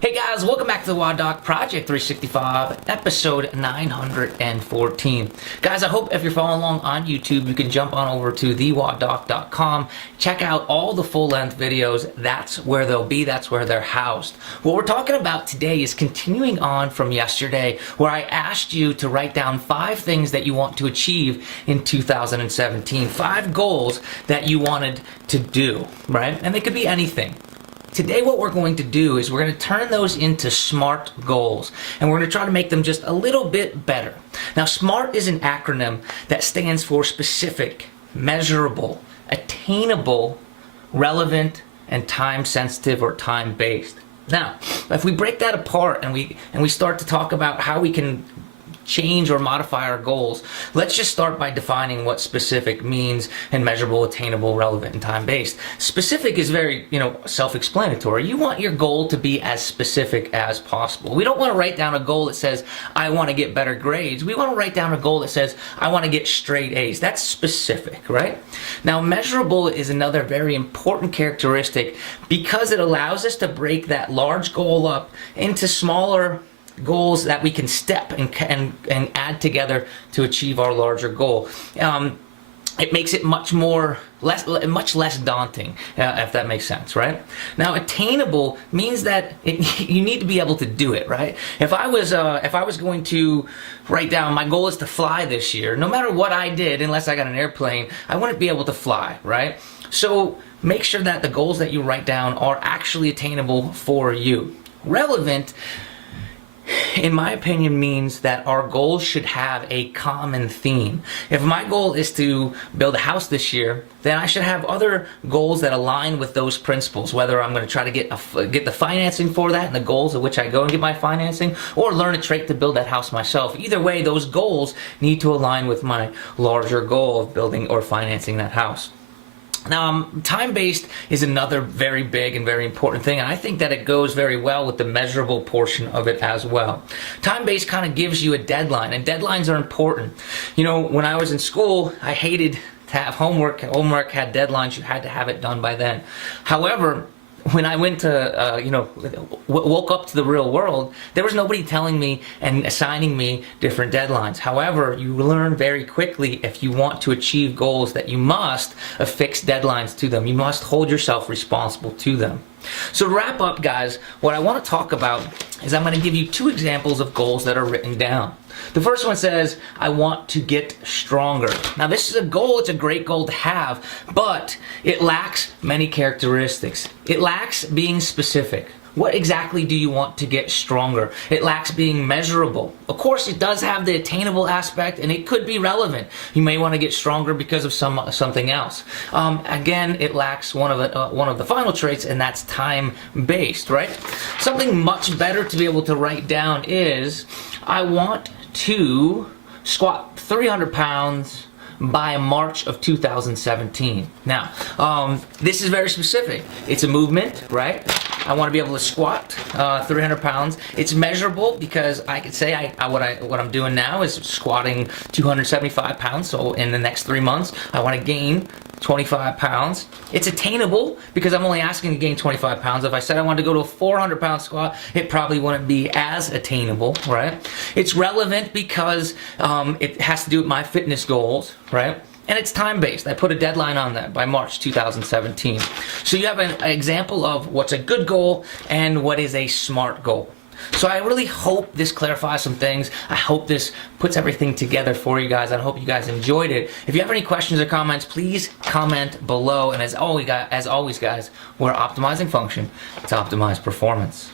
Hey guys, welcome back to the WODdoc Project 365, episode 914. Guys, I hope if you're following along on YouTube, you can jump on over to WODdoc.com, check out all the full-length videos. That's where they'll be, that's where they're housed. What we're talking about today is continuing on from yesterday, where I asked you to write down 5 things that you want to achieve in 2017, 5 goals that you wanted to do, right? And they could be anything. Today what we're going to do is we're going to turn those into SMART goals, and we're going to try to make them just a little bit better. Now, SMART is an acronym that stands for specific, measurable, attainable, relevant, and time-sensitive or time-based. Now, if we break that apart and we start to talk about how we can change or modify our goals, let's just start by defining what specific means and measurable, attainable, relevant, and time-based. Specific is very, self-explanatory. You want your goal to be as specific as possible. We don't want to write down a goal that says, I want to get better grades. We want to write down a goal that says, I want to get straight A's. That's specific, right? Now, measurable is another very important characteristic because it allows us to break that large goal up into smaller goals that we can step and add together to achieve our larger goal. It makes it much less daunting, if that makes sense, right? Now, attainable means that you need to be able to do it, right? If I was going to write down my goal is to fly this year, no matter what I did, unless I got an airplane, I wouldn't be able to fly, right? So make sure that the goals that you write down are actually attainable for you. Relevant, in my opinion, means that our goals should have a common theme. If my goal is to build a house this year, then I should have other goals that align with those principles, whether I'm going to try to get the financing for that and the goals at which I go and get my financing, or learn a trait to build that house myself. Either way, those goals need to align with my larger goal of building or financing that house. Now, time-based is another very big and very important thing, and I think that it goes very well with the measurable portion of it as well. Time-based kind of gives you a deadline, and deadlines are important. When I was in school, I hated to have homework. Homework had deadlines. You had to have it done by then. However, when I went to, woke up to the real world, there was nobody telling me and assigning me different deadlines. However, you learn very quickly, if you want to achieve goals, that you must affix deadlines to them. You must hold yourself responsible to them. So to wrap up, guys, what I want to talk about is I'm going to give you 2 examples of goals that are written down. The first one says, I want to get stronger. Now, this is a goal. It's a great goal to have, but it lacks many characteristics. It lacks being specific. What exactly do you want to get stronger? It lacks being measurable. Of course, it does have the attainable aspect, and it could be relevant. You may want to get stronger because of something else. Again, it lacks one of the final traits, and that's time-based, right? Something much better to be able to write down is, I want to squat 300 pounds by March of 2017. Now, this is very specific. It's a movement, right? I want to be able to squat 300 pounds. It's measurable because I could say what I'm doing now is squatting 275 pounds. So in the next 3 months, I want to gain 25 pounds. It's attainable because I'm only asking to gain 25 pounds. If I said I wanted to go to a 400 pound squat, it probably wouldn't be as attainable, right? It's relevant because it has to do with my fitness goals, right? And it's time-based. I put a deadline on that by March 2017. So you have an example of what's a good goal and what is a SMART goal. So I really hope this clarifies some things. I hope this puts everything together for you guys. I hope you guys enjoyed it. If you have any questions or comments, please comment below. And as always, guys, we're optimizing function to optimize performance.